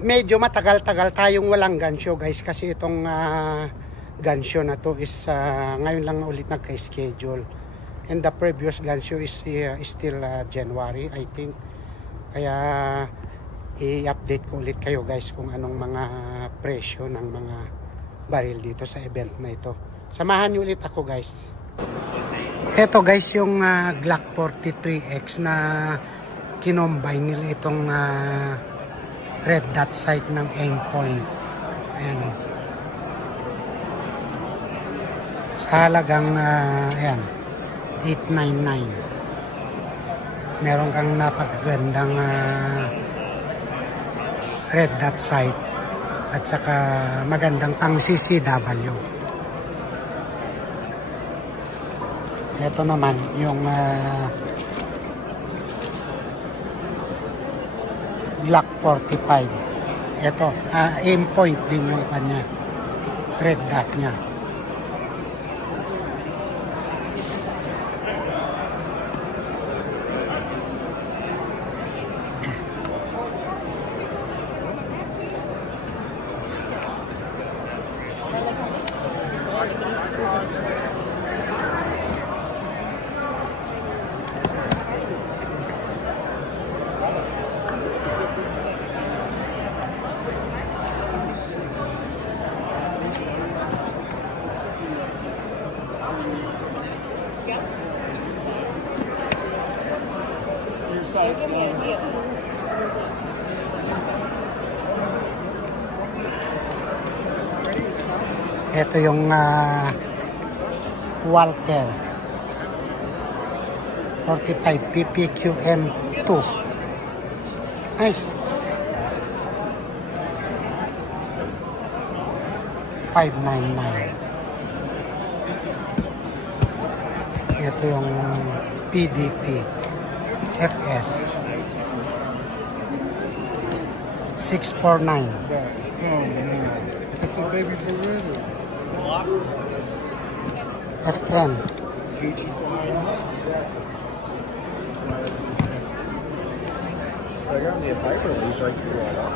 medyo matagal-tagal tayong walang gun show guys, kasi itong gun show na to is ngayon lang ulit nagka-schedule, and the previous gun show is still January I think. Kaya i-update ko ulit kayo guys kung anong mga presyo ng mga baril dito sa event na ito. Samahan niyo ulit ako guys. Ito guys yung Glock 43X na kinombine nila itong red dot sight ng Aimpoint. Ayan. Sa halagang ayan, 899. Meron kang napakagandang red dot sight at saka magandang pang CCW. Ito naman yung Glock 45. Ito, Aimpoint din yung kanya. Red dot niya. Ito yung Walther 45 PPQM2. Nice. 599. Ito yung PDP FS 649. It's a baby Beretta. FN. I got me a fiber lease right through all that.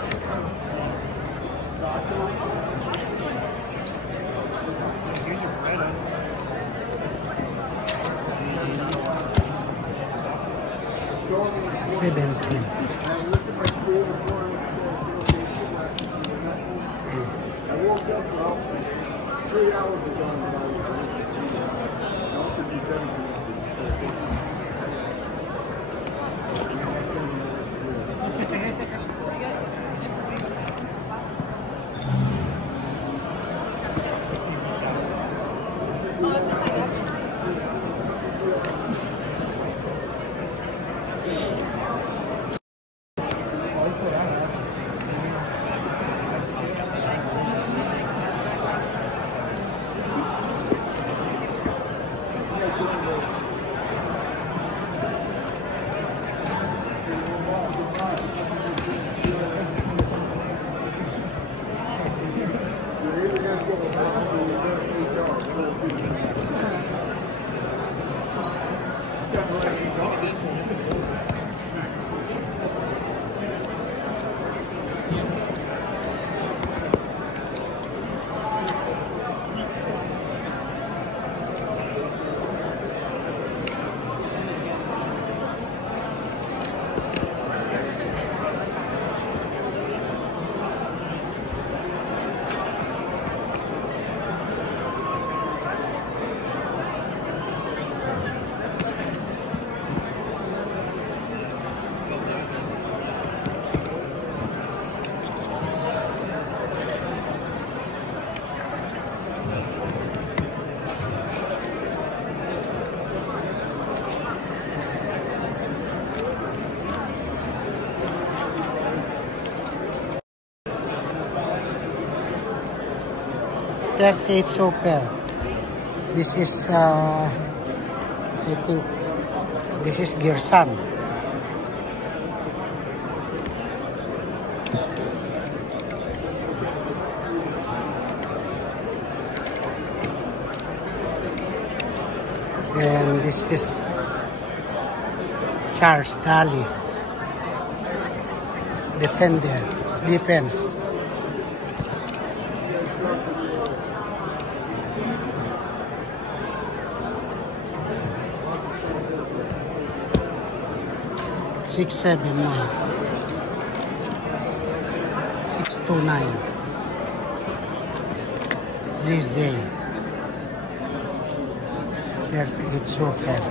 .38 Super. This is I think this is Girsan. And this is Charles Daly Defender. defense. Six, 7, 9. 629. ZZ. 38 super.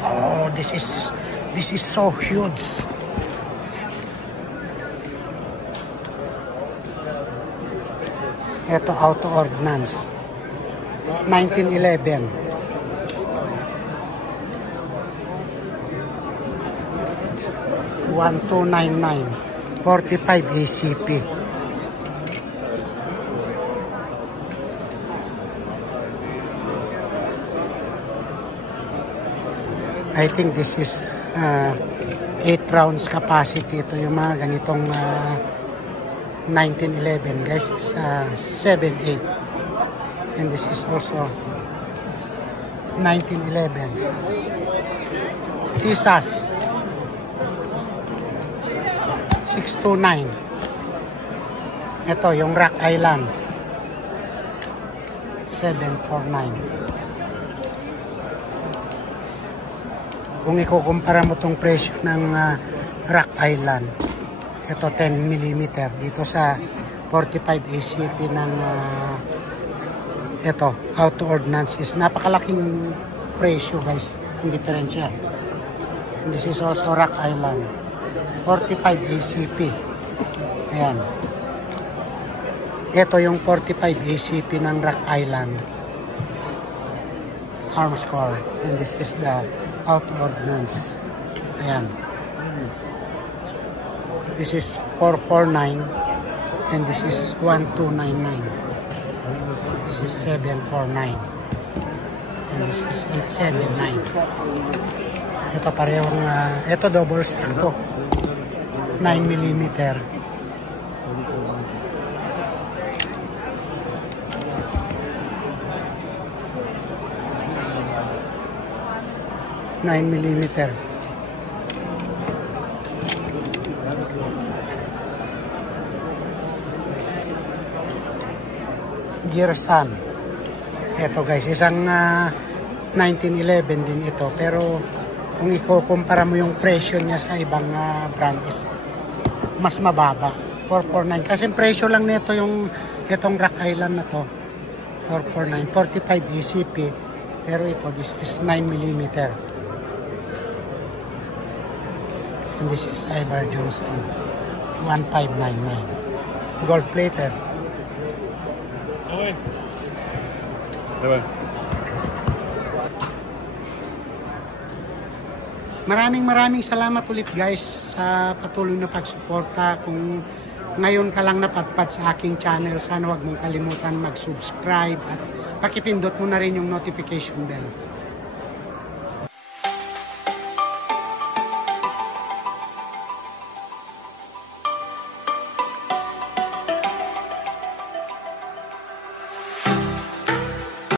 Oh, this is so huge. Ito auto ordnance 1911. $1299 45 ACP. I think this is 8 rounds capacity. Ito yung mga ganitong 1911 guys, is 7.8, and this is also 1911 Tisas 629. Ito yung Rock Island 749. Kung ikukumpara mo tong presyo ng Rock Island, ito 10 mm dito sa 45 ACP ng ito auto ordnance, is napakalaking presyo guys, ang diferensya. And this is also Rock Island 45 ACP. Ayan, ito yung 45 ACP ng Rock Island arms core, and this is the auto ordnance. Ayan, this is 449 and this is 1299. This is 749 and this is 879. Ito parehong ito double stack to 9 mm. Gearsan. Ito guys, isang 1911 din ito, pero kung ikukumpara mo yung presyo niya sa ibang brand is mas mababa, 449. Kasi presyo lang nito yung itong Rock Island na to 449, 45 ACP, pero ito this is 9 mm. And this is Ivar Johnson 1599 gold plated. Maraming salamat ulit guys sa patuloy na pagsuporta. Kung ngayon ka lang napadpad sa aking channel, sana wag mong kalimutan mag-subscribe at pakipindot mo na rin yung notification bell.